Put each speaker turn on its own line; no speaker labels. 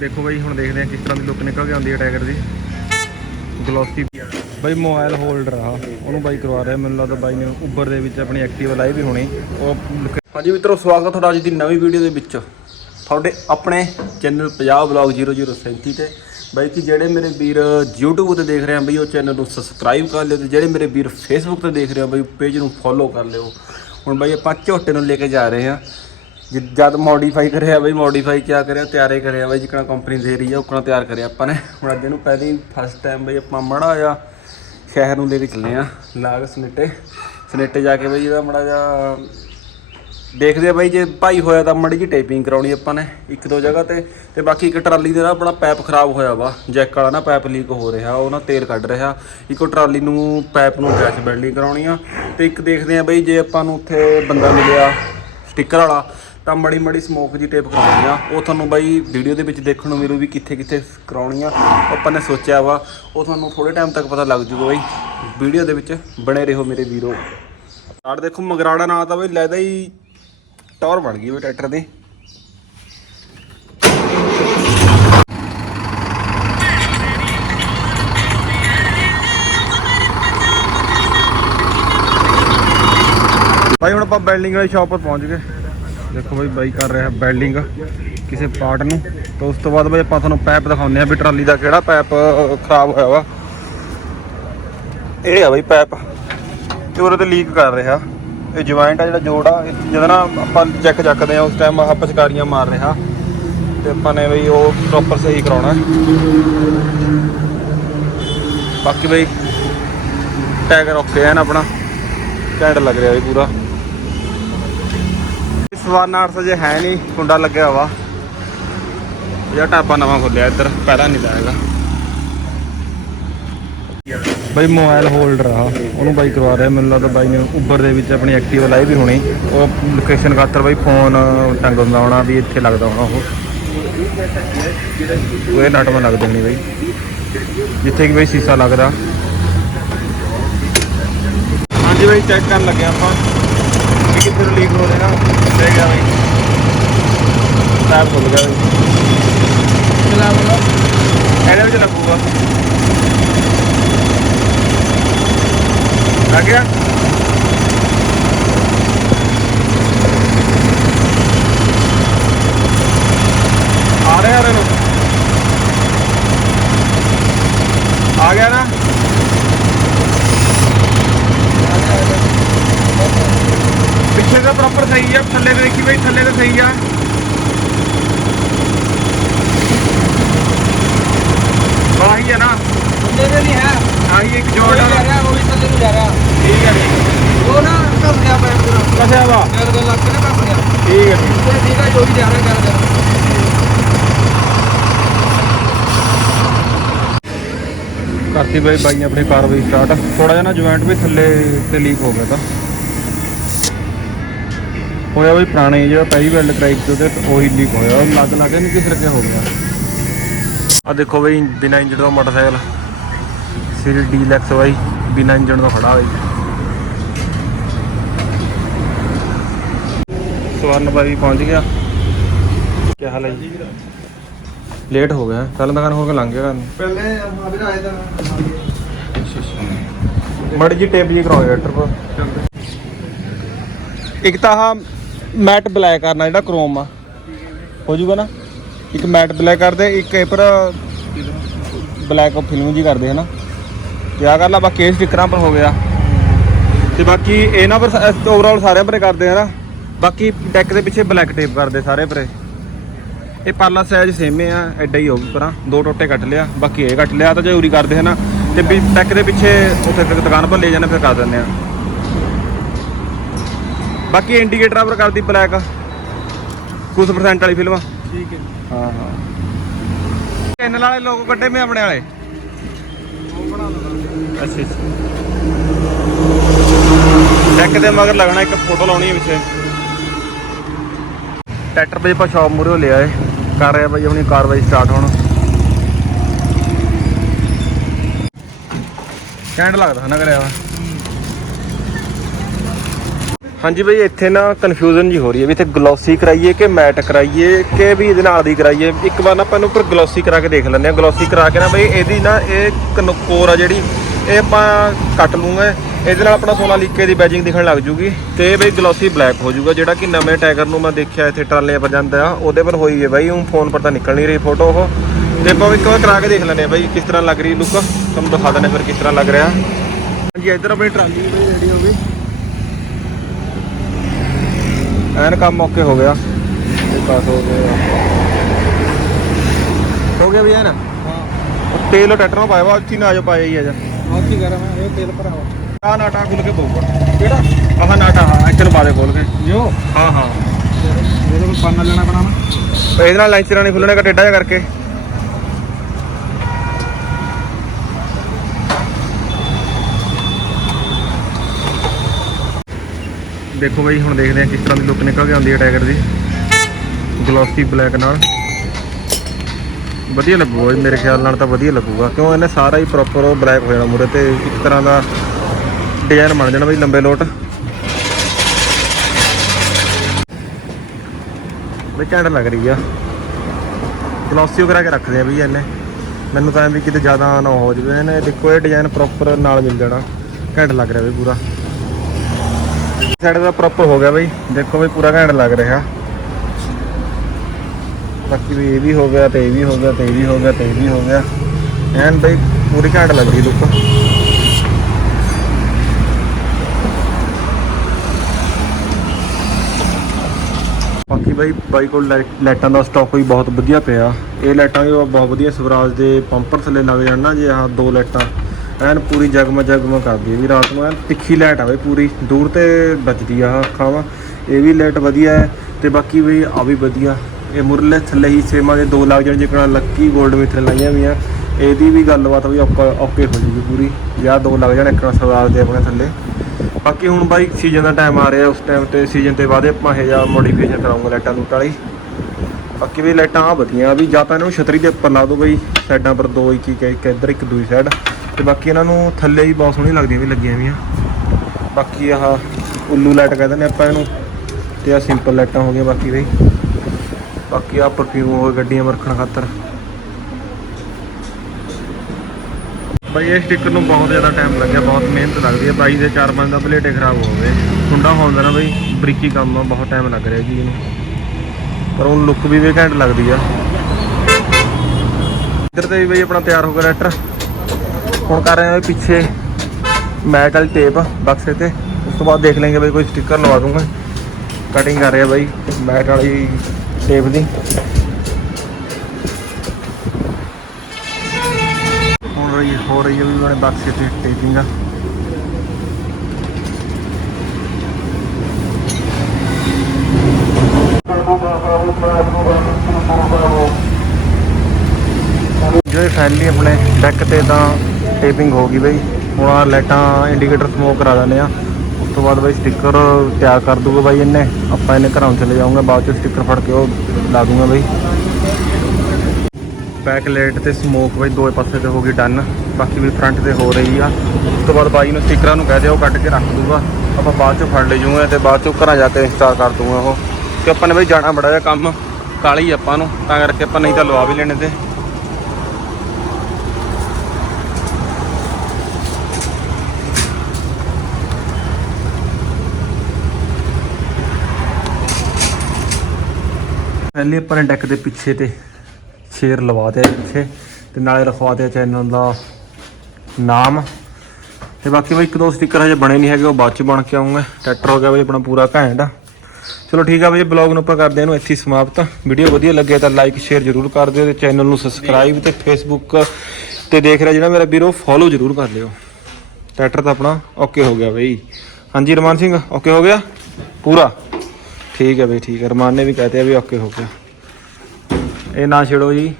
ਦੇਖੋ ਬਾਈ, ਹੁਣ ਦੇਖਦੇ ਆ ਕਿਸ ਤਰ੍ਹਾਂ ਦੀ ਲੁੱਕ ਨਿਕਲ ਕੇ ਆਉਂਦੀ ਹੈ ਟਾਈਗਰ ਦੀ। ਗਲੋਸੀ ਬਾਈ ਮੋਬਾਈਲ ਹੋਲਡਰ ਆ। ਉਹਨੂੰ ਬਾਈ ਕਰਵਾ ਰਿਹਾ। ਮੈਨੂੰ ਲੱਗਦਾ ਬਾਈ ਨੇ ਉੱਬਰ ਦੇ ਵਿੱਚ ਆਪਣੀ ਐਕਟਿਵ ਲਾਈਵ ਵੀ ਹੋਣੀ। ਉਹ ਹਾਂਜੀ ਮਿੱਤਰੋ, ਸਵਾਗਤ ਹੈ ਤੁਹਾਡਾ ਅੱਜ ਦੀ ਨਵੀਂ ਵੀਡੀਓ ਦੇ ਵਿੱਚ। ਤੁਹਾਡੇ ਆਪਣੇ ਚੈਨਲ ਪੰਜਾਬ ਬਲੌਗ 0037 ਤੇ। ਬਾਈ ਕਿ ਜਿਹੜੇ ਮੇਰੇ ਵੀਰ YouTube ਤੇ ਦੇਖ ਰਹੇ ਆ, ਬਈ, ਉਹ ਚੈਨਲ ਨੂੰ ਸਬਸਕ੍ਰਾਈਬ ਕਰ ਲਿਓ ਤੇ ਜਿਹੜੇ ਮੇਰੇ ਵੀਰ Facebook ਤੇ ਦੇਖ ਰਹੇ ਆ, ਬਈ ਪੇਜ ਨੂੰ ਫੋਲੋ ਕਰ ਲਿਓ। ਹੁਣ ਬਾਈ, ਆਪਾਂ ਝੋਟੇ ਨੂੰ ਲੈ ਕੇ ਜਾ ਰਹੇ ਆ। ਜਿ- ਜਦ ਮੋਡੀਫਾਈ ਕਰਿਆ ਬਈ ਮੋਡੀਫਾਈ ਕਿਆ ਕਰਿਆ, ਤਿਆਰੇ ਕਰਿਆ ਬਈ ਜਿਕਣਾ ਕੰਪਨੀ ਦੇ ਰਹੀ ਆ ਉਕਣਾ ਤਿਆਰ ਕਰਿਆ ਆਪਾਂ ਨੇ। ਹੁਣ ਅੱਜ ਇਹਨੂੰ ਪਹਿਲੀ ਫਸਟ ਟਾਈਮ ਬਈ ਆਪਾਂ ਮੜਾ ਆ ਸ਼ਹਿਰ ਨੂੰ ਲੈ ਕੇ ਚੱਲੇ ਆ ਲਾਗ ਸਨੇਟੇ। ਸਨੇਟੇ ਜਾ ਕੇ ਬਈ ਇਹਦਾ ਮੜਾ ਜਾ ਦੇਖਦੇ ਆ ਬਾਈ, ਜੇ ਭਾਈ ਹੋਇਆ ਤਾਂ ਮੜੀ ਜੀ ਟੇਪਿੰਗ ਕਰਾਉਣੀ ਆਪਾਂ ਨੇ, ਇੱਕ ਦੋ ਜਗ੍ਹਾ ਤੇ। ਤੇ ਬਾਕੀ ਇੱਕ ਟਰਾਲੀ ਦੇ ਨਾ ਆਪਣਾ ਪੈਪ ਖਰਾਬ ਹੋਇਆ ਵਾ ਜੈਕ ਵਾਲਾ ਨਾ ਪੈਪ ਲੀਕ ਹੋ ਰਿਹਾ, ਉਹ ਨਾ ਤੇਲ ਕੱਢ ਰਿਹਾ। ਇੱਕੋ ਟਰਾਲੀ ਨੂੰ ਪੈਪ ਨੂੰ ਗੈਸ ਬੈਲਡਿੰਗ ਕਰਾਉਣੀ ਆ। ਤੇ ਇੱਕ ਦੇਖਦੇ ਆ ਬਾਈ, ਜੇ ਆਪਾਂ ਨੂੰ ਉੱਥੇ ਬੰਦਾ ਮਿਲਿਆ ਸਟicker ਵਾਲਾ ਤਾਂ ਮੜੀ ਮੜੀ ਸਮੋਕ ਦੀ ਟੇਪ ਕਰਾਉਣੀ ਆ ਉਹ ਤੁਹਾਨੂੰ ਬਾਈ ਵੀਡੀਓ ਦੇ ਵਿੱਚ ਦੇਖਣ ਨੂੰ ਮਿਲੂ ਵੀ ਕਿੱਥੇ ਕਿੱਥੇ ਕਰਾਉਣੀ ਆ ਉਹ ਆਪਾਂ ਨੇ ਸੋਚਿਆ ਵਾ, ਉਹ ਤੁਹਾਨੂੰ ਥੋੜੇ ਟਾਈਮ ਤੱਕ ਪਤਾ ਲੱਗ ਜੂਗਾ ਬਾਈ। ਵੀਡੀਓ ਦੇ ਵਿੱਚ ਬਣੇ ਰਹੋ ਮੇਰੇ ਵੀਰੋ। ਆੜ ਦੇਖੋ ਮਗਰਾੜਾ ਨਾਂ ਤਾਂ ਬਈ ਲੈਦਾ ਹੀ ਟੌਰ ਬਣ ਗਈ ਬਈ ਟਰੈਕਟਰ ਦੀ। ਭਾਈ ਹੁਣ ਆਪਾਂ ਬਿਲਡਿੰਗ ਵਾਲੀ ਸ਼ਾਪ 'ਤੇ ਪਹੁੰਚ ਗਏ। ਦੇਖੋ ਬਈ, ਬਾਈ ਕਰ ਰਿਹਾ ਬੈਲਡਿੰਗ ਕਿਸੇ ਪਾਰਟ ਨੂੰ। ਤਾਂ ਉਸ ਤੋਂ ਬਾਅਦ ਬਈ ਆਪਾਂ ਤੁਹਾਨੂੰ ਪਾਈਪ ਦਿਖਾਉਂਦੇ ਆ ਵੀ ਟਰਾਲੀ ਦਾ ਕਿਹੜਾ ਪਾਈਪ ਖਰਾਬ ਹੋਇਆ ਵਾ। ਇਹ ਆ ਬਈ ਪਾਈਪ ਤੇ ਉਹਦੇ ਤੇ ਲੀਕ ਕਰ ਰਿਹਾ। ਇਹ ਜੁਆਇੰਟ ਆ, ਜਿਹੜਾ ਜੋੜ ਆ, ਇਹ ਜਦੋਂ ਨਾ ਆਪਾਂ ਚੈੱਕ ਚੱਕਦੇ ਆ ਉਸ ਟਾਈਮ ਆਹ ਪਚਕਾਰੀਆਂ ਮਾਰ ਰਿਹਾ। ਤੇ ਆਪਾਂ ਨੇ ਬਈ ਉਹ ਪ੍ਰੋਪਰ ਸਹੀ ਕਰਾਉਣਾ। ਬਾਕੀ ਬਈ ਟਾਇਰ ਓਕੇ ਐਨ ਆਪਣਾ। ਘੈਂਟ ਲੱਗ ਰਿਹਾ ਬਈ ਪੂਰਾ। ਸਵਾਰਨਾ 800 ਜੇ ਹੈ ਨਹੀਂ ਕੁੰਡਾ ਲੱਗਿਆ ਵਾ। ਇਹ ਟਾਪਾ ਨਵਾਂ ਖੁੱਲਿਆ ਇੱਧਰ ਪਹਿਲਾਂ ਨਹੀਂ ਲਾਇਆ ਹੈਗਾ ਬਾਈ ਮੋਬਾਈਲ ਹੋਲਡਰ ਆ ਉਹਨੂੰ ਬਾਈ ਕਰਵਾ ਰਿਹਾ ਮੈਨੂੰ ਲੱਗਦਾ ਬਾਈ ਨੇ ਉੱਬਰ ਦੇ ਵਿੱਚ ਆਪਣੀ ਐਕਟਿਵ ਲਾਈ ਵੀ ਹੋਣੀ। ਉਹ ਲੋਕੇਸ਼ਨ ਖਾਤਰ ਬਾਈ ਫੋਨ ਟੰਗ ਹੁੰਦਾ ਹੋਣਾ ਵੀ ਇੱਥੇ ਲੱਗਦਾ ਹੋਣਾ ਉਹ। ਉਹ ਇਹ ਨਟ ਮੈਂ ਲੱਗ ਦੇਣੀ ਬਾਈ। ਜਿੱਥੇ ਕਿ ਬਾਈ ਸੀਸਾ ਲੱਗਦਾ। ਹਾਂਜੀ ਬਾਈ ਚੈੱਕ ਕਰਨ ਲੱਗੇ ਆਪਾਂ। ਕਿ ਕਿੱਥੇ ਤੋਂ ਲੀਕ ਹੋ ਰਿਹਾ ਲੈ ਗਿਆ ਬਾਈ। ਟੈਪ ਖੁੱਲ ਗਿਆ ਬਾਈ। ਚਲਾ ਬੋਲੋ ਇਹਦੇ ਵਿੱਚ ਲੱਗੂਗਾ। ਲੱਗ ਗਿਆ ਆ ਰਿਹਾ ਰੇ ਨੂੰ ਆ ਗਿਆ ਨਾ ਪਿੱਛੇ ਦਾ ਪ੍ਰੋਪਰ ਸਹੀ ਆ ਥੱਲੇ ਦੇ ਦੇਖੀ ਬਈ ਥੱਲੇ ਦਾ ਸਹੀ ਆ ਆਹੀ ਆ ਨਾ
ਥੱਲੇ ਦੇ ਨਹੀਂ ਹੈ।
ਆਹੀ ਇੱਕ
ਉਹ
ਜੋੜ
ਜਾ
ਆ
ਰਿਹਾ ਉਹ ਵੀ ਥੱਲੇ ਨੂੰ ਜਾ ਰਿਹਾ।
ਠੀਕ ਹੈ ਠੀਕ
ਉਹ ਨਾ ਘਸ ਗਿਆ ਪੈਰ ਪੂਰਾ।
ਕਸਿਆ ਵਾ?
ਗੱਲ ਗੱਲ ਲੱਗ ਕੇ ਨਾ ਘਸ ਗਿਆ।
ਠੀਕ ਹੈ ਠੀਕ
ਤੇ ਠੀਕ ਹੈ ਜੋ ਵੀ ਜਾ ਰਿਹਾ ਕਰ ਕਰ।
ਕਰਤੀ ਬਾਈ ਬਾਈ ਆਪਣੀ ਕਾਰਵਾਈ ਸਟਾਰਟ ਥੋੜਾ ਜਿਹਾ ਨਾ ਜੁਆਇੰਟ ਵੀ ਥੱਲੇ ਤੇ ਲੀਕ ਹੋ ਗਿਆ ਤਾਂ। ਹੋਇਆ ਬਈ ਪੁਰਾਣੇ ਜਿਹੜਾ ਪਹਿਲੀ ਵੈਲਡ ਕਰਾਈ ਉਹਦੇ ਉਹੀ ਲੀਕ ਹੋਇਆ। ਲੱਗ ਲੱਗ ਨਹੀਂ ਕਿਸ ਰੱਖਿਆ ਹੋ ਗਿਆ। ਆ ਦੇਖੋ ਬਈ ਬਿਨਾ ਇੰਜਨ ਤੋਂ ਮੋਟਰਸਾਈਕਲ। ਸੀਰੀ ਡੀਲੈਕਸ ਬਾਈ ਬਿਨਾ ਇੰਜਨ ਤੋਂ ਖੜਾ ਬਈ। ਸਵਰਨ ਬਾਈ ਪਹੁੰਚ ਗਿਆ। ਕੀ ਹਾਲ ਹੈ ਜੀ? ਲੇਟ ਹੋ ਗਿਆ। ਪਹਿਲਾਂ ਦੁਕਾਨ ਹੋ ਕੇ ਲੰਘ ਗਿਆ ਕਰਨ
ਪਹਿਲੇ ਅਭੀ ਆਏ ਤਾਂ
ਮੜੀ ਜੀ ਟੇਪ ਜੀ ਕਰਾਓ ਰੈਟਰ ਪਰ ਇੱਕ ਤਾਂ ਆਹ ਮੈਟ ਬਲੈਕ ਕਰਨਾ ਜਿਹੜਾ ਕ੍ਰੋਮ ਆ। ਹੋ ਜਾਊਗਾ ਨਾ। ਇੱਕ ਮੈਟ ਬਲੈਕ ਕਰਦੇ ਇੱਕ ਇਹ ਪਰ ਬਲੈਕ ਫਿਲਮ ਜੀ ਕਰਦੇ ਹਨਾ। ਤੇ ਆ ਕਰ ਲਾ ਬਾਕੀ ਇਹ ਸਟਿੱਕਰਾਂ ਪਰ ਹੋ ਗਿਆ। ਤੇ ਬਾਕੀ ਇਹਨਾਂ ਪਰ ਓਵਰਆਲ ਸਾਰਿਆਂ ਪਰ ਕਰਦੇ ਹਨਾ ਬਾਕੀ ਡੈਕ ਦੇ ਪਿੱਛੇ ਬਲੈਕ ਟੇਪ ਕਰਦੇ ਸਾਰੇ ਪਰੇ। ਇਹ ਪਾਲਾ ਸਾਈਜ਼ ਸੇਮ ਆ ਐਡਾ ਹੀ ਹੋਊ ਪਰਾਂ ਦੋ ਟੋਟੇ ਕੱਟ ਲਿਆ ਬਾਕੀ ਇਹ ਕੱਟ ਲਿਆ ਤਾਂ ਜ਼ਰੂਰੀ ਕਰਦੇ ਹਨਾ ਤੇ ਵੀ ਟੈਕ ਦੇ ਪਿੱਛੇ ਉੱਥੇ ਤੱਕ ਦੁਕਾਨ ਪਰ ਲੈ ਜਾਂਦੇ ਫਿਰ ਕਰ ਦਿੰਦੇ ਆ। ਬਾਕੀ ਇੰਡੀਕੇਟਰ ਪਰ ਕਰਦੀ ਬਲੈਕ ਕੁਝ ਪਰਸੈਂਟ ਵਾਲੀ ਫਿਲਮ
ਠੀਕ ਹੈ
ਹਾਂ ਹਾਂ। ਚੈਨਲ ਵਾਲੇ ਲੋਕ ਕੱਢੇ ਮੈਂ ਆਪਣੇ ਵਾਲੇ। ਅੱਛਾ ਅੱਛਾ। ਟੈਕ ਦੇ ਮਗਰ ਲੱਗਣਾ ਇੱਕ ਫੋਟੋ ਲਾਉਣੀ ਹੈ ਪਿੱਛੇ। ਟਰੈਕਟਰ ਪੇ ਆਪਾਂ ਸ਼ਾਪ ਮੂਰੇ ਲਿਆ ਏ। ਕਰ ਰਿਹਾ ਭਾਈ ਆਪਣੀ ਕਾਰਵਾਈ ਸਟਾਰਟ ਹੁਣ। ਕੈਂਡ ਲੱਗਦਾ ਨਾ ਕਰਿਆ ਵਾ। ਹਾਂਜੀ ਬਈ, ਇੱਥੇ ਨਾ ਕਨਫਿਊਜ਼ਨ ਜੀ ਹੋ ਰਹੀ ਹੈ ਵੀ ਇੱਥੇ ਗਲੋਸੀ ਕਰਾਈਏ ਕਿ ਮੈਟ ਕਰਾਈਏ ਕਿ ਵੀ ਇਹਦੇ ਨਾਲ ਦੀ ਕਰਾਈਏ। ਇੱਕ ਵਾਰ ਨਾ ਆਪਾਂ ਇਹਨੂੰ ਉੱਪਰ ਗਲੋਸੀ ਕਰਾ ਕੇ ਦੇਖ ਲੈਂਦੇ ਆ ਗਲੋਸੀ ਕਰਾ ਕੇ ਨਾ ਬਈ, ਇਹਦੀ ਨਾ ਇਹ ਕਨਕੋਰ ਆ ਜਿਹੜੀ, ਇਹ ਆਪਾਂ ਕੱਟ ਲੂੰਗੇ ਇਹਦੇ ਨਾਲ ਆਪਣਾ ਸੋਨਾ ਲੀਕੇ ਦੀ ਬੈਜਿੰਗ ਦਿਖਣ ਲੱਗ ਜੂਗੀ ਤੇ ਬਈ ਗਲੋਸੀ ਬਲੈਕ ਹੋ ਜੂਗਾ। ਜਿਹੜਾ ਕਿ ਨਵੇਂ ਟਾਈਗਰ ਨੂੰ ਮੈਂ ਦੇਖਿਆ, ਇੱਥੇ ਟਰਾਲੇ ਪਰ ਜਾਂਦਾ ਆ, ਉਹਦੇ ਪਰ ਹੋਈ ਹੈ ਬਾਈ। ਉਹ ਫੋਨ ਪਰ ਤਾਂ ਨਿਕਲ ਨਹੀਂ ਰਹੀ ਫੋਟੋ ਉਹ। ਤੇ ਆਪਾਂ ਇੱਕ ਵਾਰ ਕਰਾ ਕੇ ਦੇਖ ਲੈਂਦੇ ਆ ਬਾਈ, ਕਿਸ ਤਰ੍ਹਾਂ ਲੱਗ ਰਹੀ ਲੁੱਕ ਤੁਹਾਨੂੰ ਦਿਖਾ ਦਿੰਦੇ ਫਿਰ ਕਿਸ ਤਰ੍ਹਾਂ ਲੱਗ ਰਿਹਾ। ਹਾਂਜੀ, ਇੱਧਰ ਆਪਣੀ ਟਰਾਲੀ ਜਿਹੜੀ ਬਈ ਹੋ ਗਈ। ਐਨ ਕੰਮ ਓਕੇ ਹੋ ਗਿਆ। ਪਾਸ ਹੋ ਗਿਆ। ਹੋ ਗਿਆ ਵੀ ਐਨ?
ਹਾਂ।
ਤੇਲ ਟਰੈਕਟਰ ਨੂੰ ਪਾਇਆ ਵਾ ਉੱਚੀ ਨਾ ਜੋ ਪਾਇਆ ਹੀ ਆ ਜਾ
ਹੀ ਗਰਮ ਹੈ ਇਹ ਤੇਲ ਭਰਾਵਾ।
ਆ ਨਾਟਾ ਖੁੱਲ ਕੇ ਪਊਗਾ।
ਕਿਹੜਾ?
ਆਹ ਨਾਟਾ ਹਾਂ ਇੱਥੇ ਨੂੰ ਪਾ ਦੇ ਖੋਲ ਕੇ।
ਜੋ
ਹਾਂ ਹਾਂ।
ਇਹਦੇ ਕੋਲ ਪਾਨਾ ਲੈਣਾ ਬਣਾਣਾ
ਇਹਦੇ ਨਾਲ ਲੈਂਚਰਾਂ ਨਹੀਂ ਖੁੱਲਣੇ ਕਾ ਟੇਡਾ ਜਿਹਾ ਕਰਕੇ। ਦੇਖੋ ਬਾਈ, ਹੁਣ ਦੇਖਦੇ ਆ ਕਿਸ ਤਰ੍ਹਾਂ ਦੀ ਲੁੱਕ ਨਿਕਲ ਕੇ ਆਉਂਦੀ ਹੈ ਟਾਈਗਰ ਦੀ। ਗਲੋਸੀ ਬਲੈਕ ਨਾਲ। ਵਧੀਆ ਲੱਗੂਗਾ ਮੇਰੇ ਖਿਆਲ ਨਾਲ ਤਾਂ ਵਧੀਆ ਲੱਗੂਗਾ। ਕਿਉਂ ਇਹਨੇ ਸਾਰਾ ਹੀ ਪ੍ਰੋਪਰ ਉਹ ਬਲੈਕ ਹੋ ਜਾਣਾ ਮੂਰੇ ਤੇ ਇੱਕ ਤਰ੍ਹਾਂ ਦਾ ਡਿਜ਼ਾਈਨ ਬਣ ਜਾਣਾ ਬਈ, ਲੰਬੇ ਲੋਟ। ਬਈ, ਘੈਂਟ ਲੱਗ ਰਹੀ ਆ। ਗਲੋਸੀ ਕਰਾ ਕੇ ਰੱਖਦੇ ਆ ਵੀ ਇਹਨੇ। ਮੈਨੂੰ ਤਾਂ ਐਂ ਵੀ ਕਿਤੇ ਜ਼ਿਆਦਾ ਨਾ ਹੋ ਜਾਵੇ। ਇਹਨੇ ਦੇਖੋ, ਇਹ ਡਿਜ਼ਾਈਨ ਪ੍ਰੋਪਰ ਨਾਲ ਮਿਲ ਜਾਣਾ। ਘੈਂਟ ਲੱਗ ਰਿਹਾ ਬਈ ਪੂਰਾ। ਸਾਈਡ ਦਾ ਪ੍ਰੋਪਰ ਹੋ ਗਿਆ ਬਈ। ਦੇਖੋ ਬਈ ਪੂਰਾ ਘੈਂਟ ਲੱਗ ਰਿਹਾ। ਬਾਕੀ ਵੀ ਇਹ ਵੀ ਹੋ ਗਿਆ ਤੇ ਇਹ ਵੀ ਹੋ ਗਿਆ ਤੇ ਇਹ ਵੀ ਹੋ ਗਿਆ ਤੇ ਇਹ ਵੀ ਹੋ ਗਿਆ। ਐਨ ਬਈ ਪੂਰੀ ਘੈਂਟ ਲੱਗ ਰਹੀ ਲੁੱਕ ਬਾਕੀ ਬਾਈ ਬਾਈ ਕੋਲ ਲਾਈਟ- ਲਾਈਟਾਂ ਦਾ ਸਟਾਕ ਵੀ ਬਹੁਤ ਵਧੀਆ ਪਿਆ। ਇਹ ਲਾਈਟਾਂ ਵੀ ਬਹੁਤ ਵਧੀਆ ਸਵਰਾਜ ਦੇ ਪੰਪਰ ਥੱਲੇ ਲੱਗ ਜਾਣ ਨਾ ਜੇ ਆਹ ਦੋ ਲਾਈਟਾਂ। ਐਨ ਪੂਰੀ ਜਗਮਗ ਜਗਮਗ ਕਰਦੀ ਹੈ ਵੀ ਰਾਤ ਨੂੰ ਐਨ ਤਿੱਖੀ ਲਾਈਟ ਆਵੇ ਪੂਰੀ, ਦੂਰ ਤੇ ਬਚਦੀ ਆ ਅੱਖਾਂ ਵਾ। ਇਹ ਵੀ ਲਾਈਟ ਵਧੀਆ ਹੈ ਤੇ ਬਾਕੀ ਵੀ ਆ ਵੀ ਵਧੀਆ। ਇਹ ਮੁਰਲੇ ਥੱਲੇ ਹੀ ਸੇਮਾਂ ਦੇ ਦੋ ਲੱਗ ਜਾਣ, ਜਿਕਣਾ ਲੱਕੀ 골ਡ ਮਿੱਥਰ ਲਾਈਆਂ ਵੀ ਆ ਇਹਦੀ ਵੀ ਗੱਲਬਾਤ ਵੀ ਓਕੇ ਓਕੇ ਹੋ ਜੂਗੀ ਪੂਰੀ। ਜਾਂ ਦੋ ਲੱਗ ਜਾਣ ਇੱਕ ਸਵਰਾਜ ਦੇ ਆਪਣੇ ਥੱਲੇ। ਬਾਕੀ ਹੁਣ ਬਾਈ ਸੀਜ਼ਨ ਦਾ ਟਾਈਮ ਆ ਰਿਹਾ ਉਸ ਟਾਈਮ ਤੇ ਸੀਜ਼ਨ ਤੇ ਬਾਅਦ ਆਪਾਂ ਇਹ ਜਾਂ ਮੋਡੀਫਿਕੇਸ਼ਨ ਕਰਾਉਂਗੇ ਲਾਈਟਾਂ ਲੂਟਾਂ ਵਾਲੀ। ਬਾਕੀ ਵੀ ਲਾਈਟਾਂ ਆ ਵਧੀਆ, ਵੀ ਜਾਂ ਤਾਂ ਇਹਨੂੰ ਛਤਰੀ ਦੇ ਉੱਪਰ ਲਾ ਦੋ ਬਈ। ਸਾਈਡਾਂ ਪਰ ਦੋ ਇੱਕ ਇੱਕ ਇੱਕ, ਇੱਧਰ ਇੱਕ, ਦੂਜੀ ਸਾਈਡ ਤੇ ਬਾਕੀ ਇਹਨਾਂ ਨੂੰ ਥੱਲੇ ਹੀ ਬਹੁਤ ਸੋਹਣੀ ਲੱਗਦੀਆਂ ਵੀ ਲੱਗੀਆਂ ਵੀਆਂ ਬਾਕੀ ਆਹ ਉੱਲੂ ਲਾਈਟ ਕਹਿੰਦੇ ਨੇ ਆਪਾਂ ਇਹਨੂੰ, ਤੇ ਆ ਸਿੰਪਲ ਲਾਈਟਾਂ ਹੋ ਗਈਆਂ ਬਾਕੀ ਬਈ ਬਾਕੀ ਆ ਪਰਫਿਊਮ ਹੋ ਗਏ ਗੱਡੀਆਂ ਵਰਖਣ ਖਾਤਰ। ਬਈ ਇਹ ਸਟicker ਨੂੰ ਬਹੁਤ ਜ਼ਿਆਦਾ ਟਾਈਮ ਲੱਗਿਆ, ਬਹੁਤ ਮਿਹਨਤ ਲੱਗਦੀ ਹੈ। ਬਾਈ ਦੇ ਚਾਰ ਪੰਜ ਦਾ ਪਲੇਟੇ ਖਰਾਬ ਹੋ ਗਏ। ਕੁੰਡਾ ਹੁੰਦਾ ਨਾ ਬਈ ਬਰੀਕੀ ਕੰਮ ਆ, ਬਹੁਤ ਟਾਈਮ ਲੱਗ ਰਿਹਾ ਜੀ ਇਹਨੂੰ। ਪਰ ਉਹ ਲੁੱਕ ਵੀ ਵੇ ਘੈਂਟ ਲੱਗਦੀ ਆ। ਇੱਧਰ ਤੇ ਵੀ ਬਈ ਆਪਣਾ ਤਿਆਰ ਹੋ ਗਿਆ ਰੈਟਰ ਹੁਣ ਕਰ ਰਹੇ ਹਾਂ ਪਿੱਛੇ ਮੈਟ ਵਾਲੀ ਟੇਪ ਬਕਸੇ ਤੇ ਉਸ ਤੋਂ ਬਾਅਦ ਦੇਖ ਲੈਂਗੇ ਬਈ ਕੋਈ ਸਟicker ਲਵਾ ਦੂੰਗਾ। ਕਟਿੰਗ ਕਰ ਰਿਹਾ ਬਾਈ ਮੈਟ ਵਾਲੀ ਟੇਪ ਦੀ। ਹੁਣ ਰਹੀ ਹੋ ਰਹੀ ਹੈ ਵੀ ਉਹਨੇ ਬਕਸੇ ਤੇ ਟੇਪਿੰਗ ਆ। ਜੋ ਇਹ ਆਪਣੇ ਡੈਕ ਤੇ ਤਾਂ ਟੇਪਿੰਗ ਹੋ ਗਈ ਬਈ। ਹੁਣ ਆਹ ਲਾਈਟਾਂ ਇੰਡੀਕੇਟਰ ਸਮੋਕ ਕਰਾ ਦਿੰਦੇ ਆ ਉਸ ਤੋਂ ਬਾਅਦ ਬਈ ਸਟicker ਤਿਆਰ ਕਰ ਦੂਗਾ ਬਾਈ ਇਹਨੇ। ਆਪਾਂ ਇਹਨੇ ਘਰਾਂ ਚਲੇ ਜਾਊਂਗੇ, ਬਾਅਦ ਚ ਸਟicker ਫੜ ਕੇ ਉਹ ਲਾ ਦੂੰਗਾ ਬਈ। ਬੈਕ ਲਾਈਟ ਤੇ ਸਮੋਕ ਬਈ ਦੋਏ ਪਾਸੇ ਤੇ ਹੋ ਗਈ ਡਨ ਬਾਕੀ ਵੀ ਫਰੰਟ ਤੇ ਹੋ ਰਹੀ ਆ। ਉਸ ਤੋਂ ਬਾਅਦ ਬਾਈ ਨੂੰ ਸਟickਰਾਂ ਨੂੰ ਕਹਿ ਦਿਓ, ਉਹ ਕੱਢ ਕੇ ਰੱਖ ਦੂਗਾ। ਆਪਾਂ ਬਾਅਦ ਚ ਫੜ ਲੈ ਜੂਗੇ ਤੇ ਬਾਅਦ ਚ ਘਰਾਂ ਜਾ ਕੇ ਇੰਸਟਾਲ ਕਰ ਦੂੰਗਾ ਉਹ। ਕਿ ਆਪਾਂ ਨੇ ਬਈ ਜਾਣਾ ਬੜਾ ਜਿਹਾ ਕੰਮ। ਕਾਲੀ ਆਪਾਂ ਨੂੰ, ਤਾਂ ਕਰਕੇ ਆਪਾਂ ਨਹੀਂ ਤਾਂ ਲਵਾ ਵੀ ਲੈਣੇ ਤੇ। ਪਹਿਲੇ ਆਪਾਂ ਨੇ ਡੈਕ ਦੇ ਪਿੱਛੇ ਤੇ ਸ਼ੇਰ ਲਵਾ ਦਿਆ ਪਿੱਛੇ ਤੇ ਨਾਲੇ ਰਖਵਾ ਦਿਆ ਚੈਨਲ ਦਾ ਨਾਮ। ਤੇ ਬਾਕੀ ਬਈ ਇੱਕ ਦੋ ਸਟicker ਹਜੇ ਬਣੇ ਨਹੀਂ ਹੈਗੇ, ਉਹ ਬਾਅਦ ਚ ਬਣ ਕੇ ਆਉਂਗੇ ਟਰੈਕਟਰ ਹੋ ਗਿਆ ਬਈ, ਆਪਣਾ ਪੂਰਾ ਘੈਂਟ ਆ। ਚਲੋ ਠੀਕ ਆ ਬਈ ਬਲੌਗ ਨੂੰ ਆਪਾਂ ਕਰਦੇ ਹਾਂ ਇਹਨੂੰ ਇੱਥੇ ਸਮਾਪਤ। ਵੀਡੀਓ ਵਧੀਆ ਲੱਗੇ ਤਾਂ ਲਾਈਕ ਸ਼ੇਅਰ ਜ਼ਰੂਰ ਕਰ ਦਿਓ ਤੇ ਚੈਨਲ ਨੂੰ ਸਬਸਕ੍ਰਾਈਬ ਤੇ ਫੇਸਬੁੱਕ ਤੇ ਦੇਖ ਰਿਹਾ ਜਿਹੜਾ ਮੇਰਾ ਵੀਰੋ ਫੋਲੋ ਜ਼ਰੂਰ ਕਰ ਲਿਓ। ਟਰੈਕਟਰ ਤਾਂ ਆਪਣਾ ਓਕੇ ਹੋ ਗਿਆ ਬਈ। ਹਾਂਜੀ ਰਮਾਨ ਸਿੰਘ ਓਕੇ ਹੋ ਗਿਆ? ਪੂਰਾ? ਠੀਕ ਹੈ ਬਈ, ਠੀਕ ਹੈ। ਰਮਾਨ ਨੇ ਵੀ ਕਹਤੇ ਆ ਵੀ ਓਕੇ ਹੋ ਗਿਆ। ਇਹ ਨਾ ਛੇੜੋ ਜੀ।